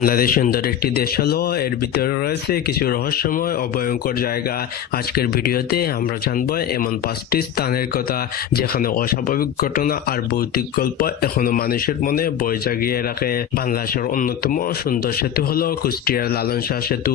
বাংলাদেশ সুন্দর একটি দেশ হলো, এর ভিতরে রয়েছে কিছু রহস্যময় ও ভয়ঙ্কর জায়গা। আজকের ভিডিওতে আমরা জানবো এমন 5টি স্থানের কথা যেখানে অস্বাভাবিক ঘটনা আর ভৌতিক গল্প এখনো মানুষের মনে ভয় জাগিয়ে রাখে। বাংলাদেশের অন্যতম সুন্দর সেতু হলো কুষ্টিয়ার লালন শাহ সেতু।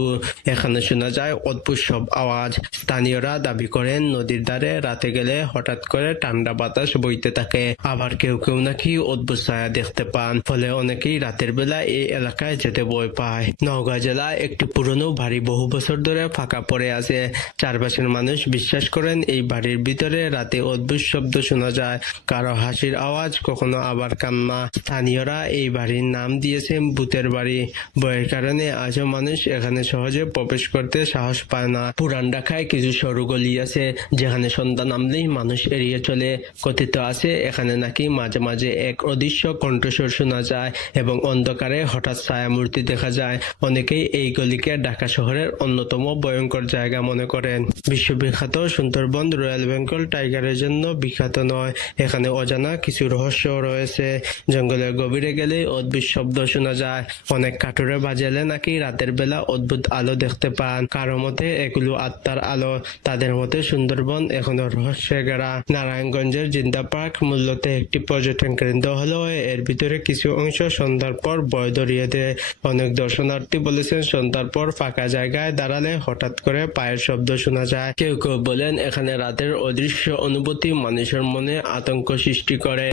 এখানে শোনা যায় অদ্ভুত সব আওয়াজ। স্থানীয়রা দাবি করেন নদীর ধারে রাতে গেলে হঠাৎ করে ঠান্ডা বাতাস বইতে থাকে, আবার কেউ কেউ নাকি অদ্ভুত ছায়া দেখতে পান। ফলে অনেকেই রাতের বেলা এই এলাকায় যেতে ভয় পায়। নওগাঁ জেলা একটি পুরনো বাড়ি বহু বছর ধরে ফাঁকা পড়ে আছে। চারপাশের মানুষ বিশ্বাস করেন এই বাড়ির ভিতরে রাতে অদ্ভুত শব্দ শোনা যায়, কারো হাসির আওয়াজ, কখনো আবার কান্না। স্থানীয়রা এই বাড়ির নাম দিয়েছেন ভূতের বাড়ি। ভয়ের কারণে আজও মানুষ এখানে সহজে প্রবেশ করতে সাহস পায় না। পুরান ঢাকায় কিছু সরু গলি আছে যেখানে সন্ধ্যা নামলেই মানুষ এড়িয়ে চলে। কথিত আছে এখানে নাকি মাঝে মাঝে এক অদৃশ্য কণ্ঠস্বর শোনা যায় এবং অন্ধকারে হঠাৎ ছায়া মূর্তি দেখা যায়। অনেকেই এই গলিকে ঢাকা শহরের অন্যতম ভয়ঙ্কর জায়গা মনে করেন। বিশ্ববিখ্যাত সুন্দরবন রয়্যাল বেঙ্গল টাইগারের জন্য বিখ্যাত নয়, এখানে অজানা কিছু রহস্য রয়েছে। জঙ্গলের গভীরে গেলে অদ্ভুত শব্দ শোনা যায়। অনেক কাঠুরে বাজালে নাকি রাতের বেলা অদ্ভুত আলো দেখতে পান। কারো মতে এগুলো আত্মার আলো, তাদের মতে সুন্দরবন এখনো রহস্যে ঘেরা। নারায়ণগঞ্জের জিন্দা পার্ক মূলত একটি পর্যটন কেন্দ্র হলেও এর ভিতরে কিছু অংশ সন্ধ্যার পর ভয় ধরিয়ে দেয়। অনেক দর্শনার্থী বলেছেন সন্ধ্যার পর ফাঁকা জায়গায় দাঁড়ালে হঠাৎ করে পায়ের শব্দ শোনা যায়। কেউ কেউ বলেন এখানে রাতের অদৃশ্য অনুভূতি মানুষের মনে আতঙ্ক সৃষ্টি করে।